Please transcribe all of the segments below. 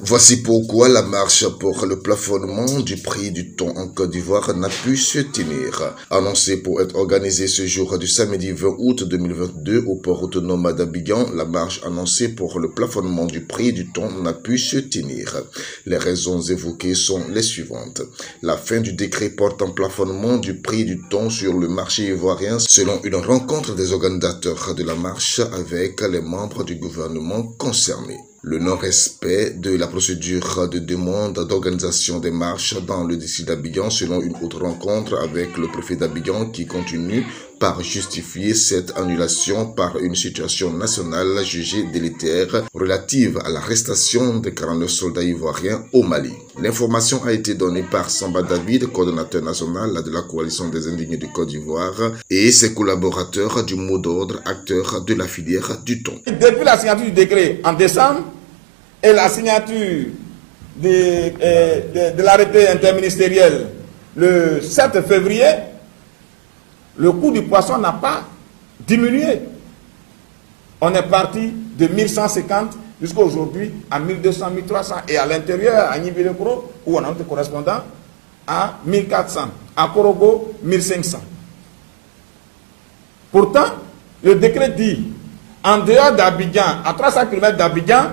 Voici pourquoi la marche pour le plafonnement du prix du thon en Côte d'Ivoire n'a pu se tenir. Annoncée pour être organisée ce jour du samedi 20 août 2022 au port autonome d'Abidjan, la marche annoncée pour le plafonnement du prix du thon n'a pu se tenir. Les raisons évoquées sont les suivantes. La fin du décret portant plafonnement du prix du thon sur le marché ivoirien selon une rencontre des organisateurs de la marche avec les membres du gouvernement concernés. Le non-respect de la procédure de demande d'organisation des marches dans le district d'Abidjan selon une autre rencontre avec le préfet d'Abidjan qui continue par justifier cette annulation par une situation nationale jugée délétère relative à l'arrestation de 49 soldats ivoiriens au Mali. L'information a été donnée par Samba David, coordonnateur national de la coalition des indignés de Côte d'Ivoire et ses collaborateurs du mot d'ordre, acteurs de la filière du thon. Depuis la signature du décret en décembre et la signature de l'arrêté interministériel le 7 février, le coût du poisson n'a pas diminué. On est parti de 1150 jusqu'à aujourd'hui à 1200, 1300 et à l'intérieur, à Nibilekro, où on a notre correspondant, à 1400, à Korogo, 1500. Pourtant, le décret dit, en dehors d'Abidjan, à 300 km d'Abidjan,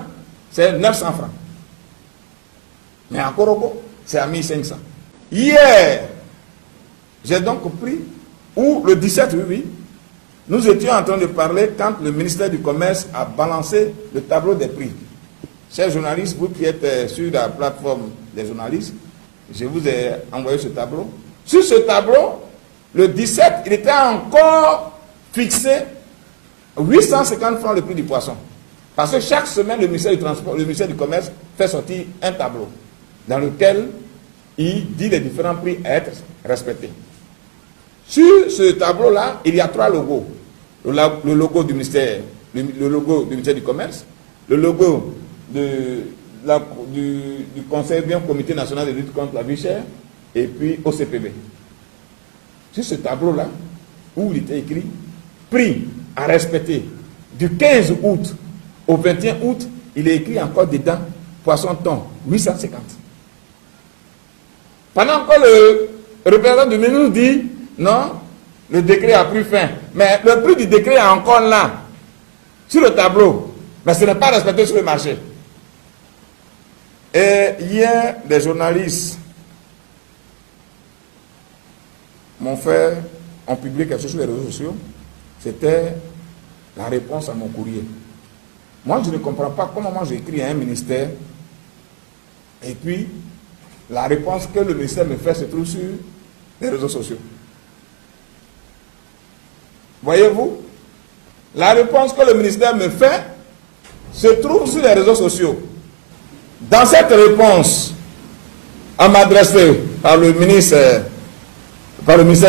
c'est 900 francs. Mais à Korogo, c'est à 1500. Hier, j'ai donc pris, ou le 17, oui, nous étions en train de parler quand le ministère du Commerce a balancé le tableau des prix. Chers journalistes, vous qui êtes sur la plateforme des journalistes, je vous ai envoyé ce tableau. Sur ce tableau, le 17, il était encore fixé 850 francs le prix du poisson. Parce que chaque semaine, le ministère du Transport, le ministère du Commerce fait sortir un tableau dans lequel il dit les différents prix à être respectés. Sur ce tableau-là, il y a 3 logos. Le logo du ministère, le logo du ministère du Commerce, le logo du Conseil bien Comité national de lutte contre la vie chère, et puis OCPB. Sur ce tableau-là, où il était écrit prix à respecter du 15 août au 21 août, il est écrit encore dedans poisson thon 850. Pendant que le représentant du ministre nous dit non, le décret a pris fin. Mais le prix du décret est encore là, sur le tableau. Mais ce n'est pas respecté sur le marché. Et hier, des journalistes m'ont publié quelque chose sur les réseaux sociaux. C'était la réponse à mon courrier. Moi, je ne comprends pas comment moi j'écris à un ministère et puis la réponse que le ministère me fait se trouve sur les réseaux sociaux. Voyez-vous, la réponse que le ministère me fait se trouve sur les réseaux sociaux. Dans cette réponse à m'adresser par le ministère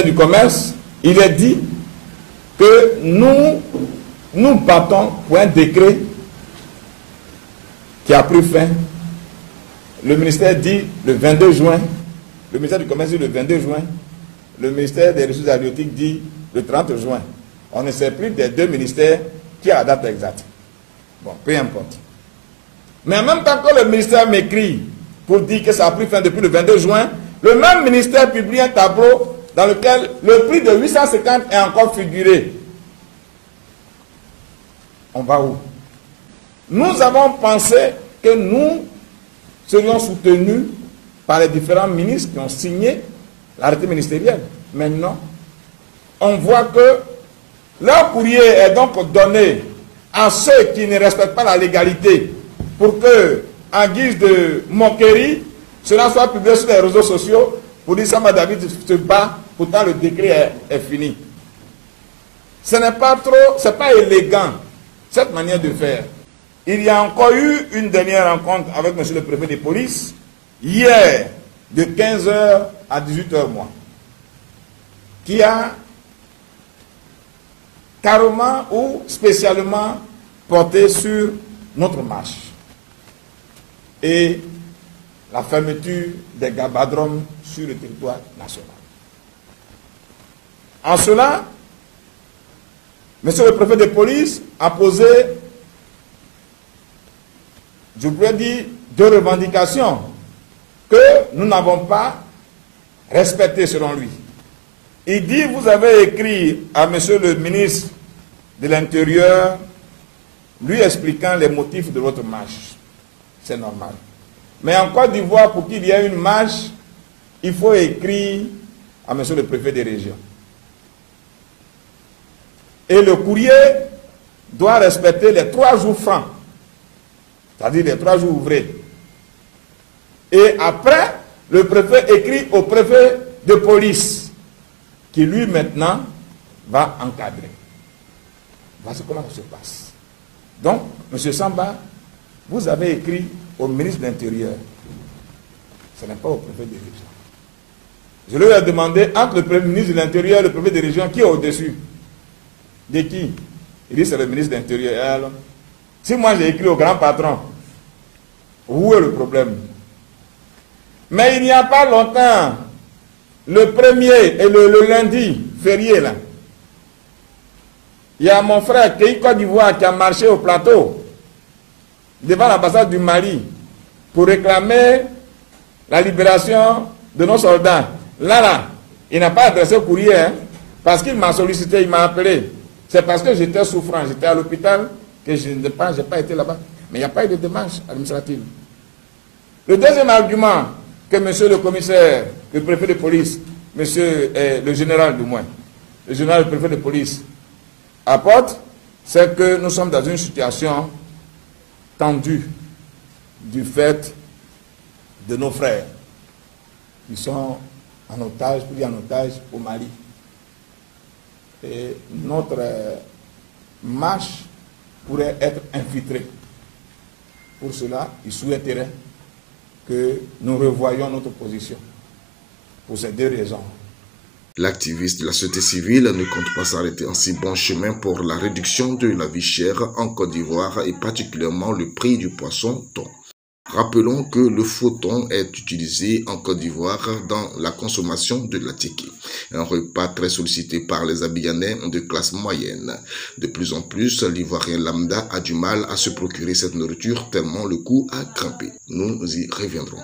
du Commerce, il est dit que nous battons pour un décret qui a pris fin. Le ministère dit le 22 juin, le ministère du Commerce dit le 22 juin, le ministère des Ressources halieutiques dit le 30 juin. On ne sait plus des 2 ministères qui a la date exacte. Bon, peu importe. Mais en même temps que le ministère m'écrit pour dire que ça a pris fin depuis le 22 juin, le même ministère publie un tableau dans lequel le prix de 850 est encore figuré. On va où? Nous avons pensé que nous serions soutenus par les différents ministres qui ont signé l'arrêté ministériel. Maintenant, on voit que leur courrier est donc donné à ceux qui ne respectent pas la légalité pour que, en guise de moquerie, cela soit publié sur les réseaux sociaux pour dire Samba David se bat, pourtant le décret est fini. Ce n'est pas trop, c'est pas élégant, cette manière de faire. Il y a encore eu une dernière rencontre avec monsieur le préfet de police, hier, de 15h à 18h moins, qui a carrément ou spécialement porté sur notre marche et la fermeture des gabadromes sur le territoire national. En cela, monsieur le préfet de police a posé, je pourrais dire, de revendications que nous n'avons pas respectées selon lui. Il dit, vous avez écrit à monsieur le ministre de l'Intérieur, lui expliquant les motifs de votre marche. C'est normal. Mais en Côte d'Ivoire, pour qu'il y ait une marche, il faut écrire à monsieur le préfet des régions. Et le courrier doit respecter les 3 jours francs, c'est-à-dire les 3 jours ouvrés. Et après, le préfet écrit au préfet de police, qui lui maintenant va encadrer. Voici comment ça se passe. Donc, M. Samba, vous avez écrit au ministre de l'Intérieur. Ce n'est pas au préfet des régions. Je lui ai demandé, entre le ministre de l'Intérieur et le préfet des régions, qui est au-dessus? De qui? Il dit, c'est le ministre de l'Intérieur. Alors, si moi j'ai écrit au grand patron, où est le problème? Mais il n'y a pas longtemps, le 1er et le lundi, férié là, il y a mon frère Kéi Côte d'Ivoire qui a marché au plateau devant l'ambassade du Mali pour réclamer la libération de nos soldats. Là, il n'a pas adressé courrier, hein, parce qu'il m'a sollicité, il m'a appelé. C'est parce que j'étais souffrant, j'étais à l'hôpital, que je n'ai pas été là-bas. Mais il n'y a pas eu de démarche administrative. Le deuxième argument que monsieur le commissaire, le préfet de police, monsieur le général du moins, le général, le préfet de police, apporte, c'est que nous sommes dans une situation tendue du fait de nos frères qui sont en otage, pris en otage au Mali. Et notre marche pourrait être infiltrée. Pour cela, il souhaiterait que nous revoyions notre position. Pour ces 2 raisons. L'activiste de la société civile ne compte pas s'arrêter en si bon chemin pour la réduction de la vie chère en Côte d'Ivoire et particulièrement le prix du poisson thon. Rappelons que le faux thon est utilisé en Côte d'Ivoire dans la consommation de la tiki, un repas très sollicité par les Abidjanais de classe moyenne. De plus en plus, l'Ivoirien lambda a du mal à se procurer cette nourriture tellement le coût a grimpé. Nous y reviendrons.